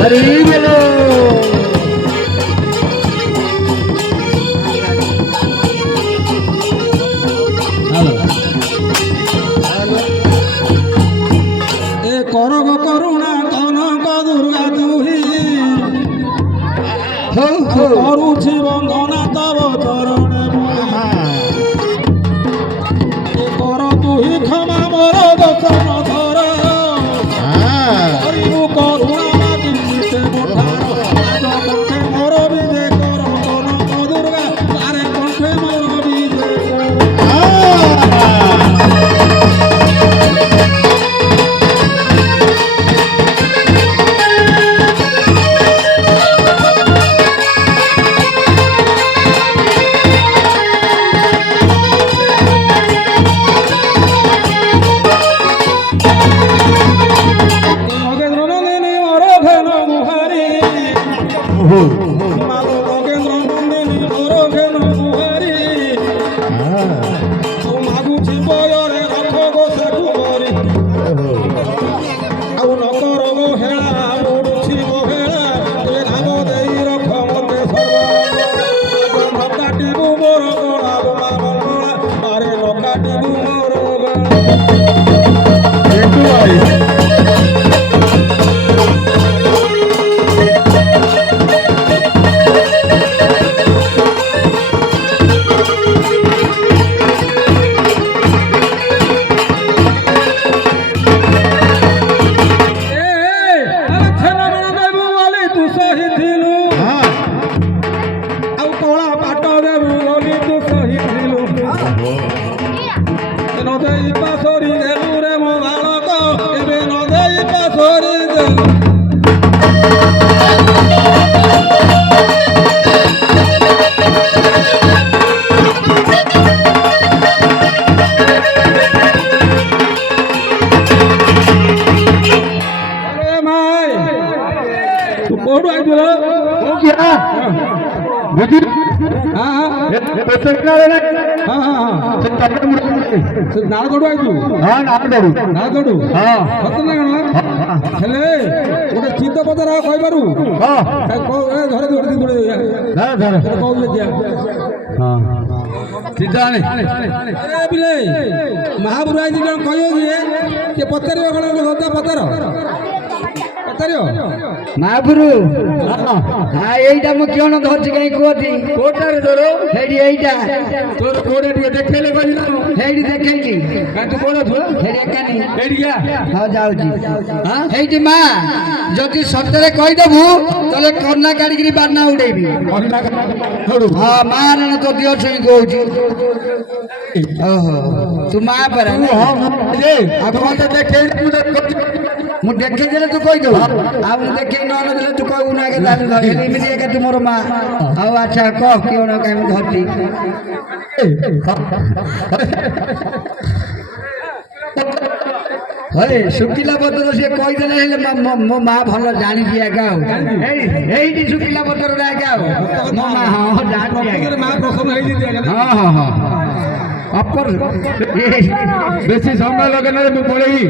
हरी बोलो। ए करग करुणा कनक दुर्गा तुही करुछि बंदना तव चरणे ए कर तुही क्षमा मोर दर्शन धर करिबु करुणा किंचित मोठार आज कण्ठे मोर विजय कर कनक दुर्गा तारे कण्ठे मोर विजय नाळगडू आयतु हां नाळगडू हां सतना हेले गोटे चित्त पदरा कहि पारु हां ए धरे धरे धरे धरे धरे कहू देखिया हां चित्त आने अरे बिले महापुर आइ जण कहियो जे के पतरियो गण गदा पतर पतरियो महापुर हां एइटा म क्यों न धरछि कहि कोथि कोटारे धरो हेडी एइटा तोर कोडे टिके देखैले कहिला हेडी देखैली काट कोडे छु हेडी कानी हेडी गया हां जाउची हां हेडी मा जति सतरे कहि देबु तले कर्णा काढिकरी बारना उडेबी हां मारन तो दियो छुई कहउची ओहो तू मा पर हां ए अब मते देखै मु देखे देले तू कहि दो अब देखे न न देले तू कहू ना के दाबी धरे एमिति के तू मोर मा आउ अच्छा कह क्यों न काई धरती हरे सुकिला पतर से कहि देले हेले मो मा भलो जानि दिया गाओ एई सुकिला पतर रा गाओ मो मा हां जानि दिया मा प्रसन्न हेई दिया हां हां हां अपर बेसी समय लगे ना मु पळेई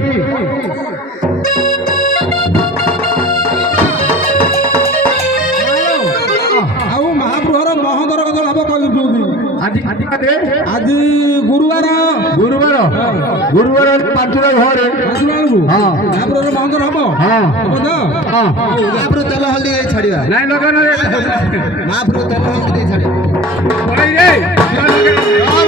आउ महाप्रभुर महंतर कथा लाभ कहि आज गुरुवार गुरुवार गुरुवार पांचरा घरे हां महाप्रभुर महंतर हबो हां हबो तो हां महाप्रभु तेल हल्दी छाड़िया नाही लगा ना महाप्रभु तेल हल्दी छाड़िया पळेई रे हां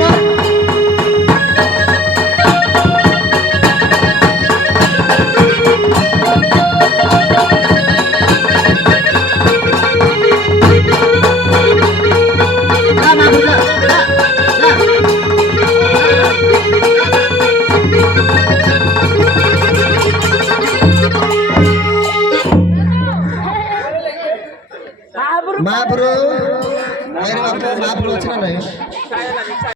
महाप्रभु महाप्रभु महाप्रभु